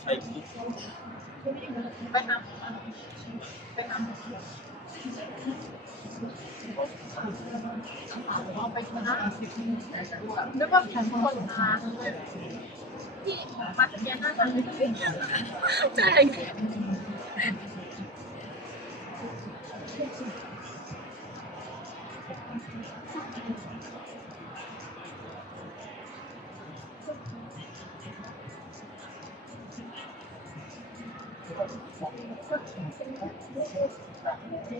ใช่ที่ไปทำไปทำ เอาไปชนะนึกว่าแข่งคนมาที่มาสแกนหน้าทาเลยใช่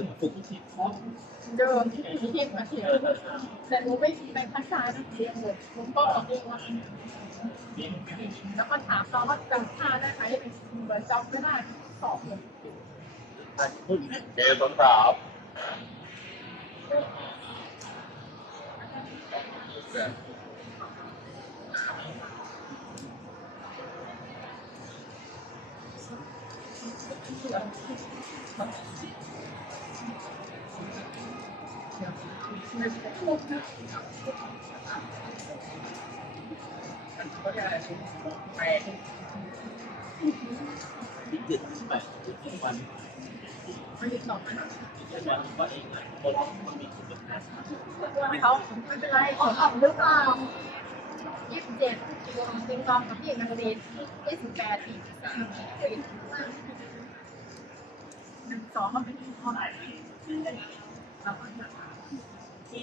องฝึกเดิมที่ที่มาเถียงแต่หนูไม่ไปภาษานะเรียนเลยผมก็ออกเองว่าแล้วก็ถามเราว่าจำท่าได้ไหมเป็นเหมือนจำไม่ได้สอบเลยเกมสำหรับ ที่เดที่แปดที่วันมันติดต่อกันที่วันว่าเองคนมันมีคุณภาพเขาไม่เป็นไรขอออกหรือเปล่ายี่สิบเจ็ดติงกองกับพี่นักเรียนยี่สิบแปดอีสาม หนึ่งสองมันเป็นเท่าไหร่ที่เราก็เลือกที่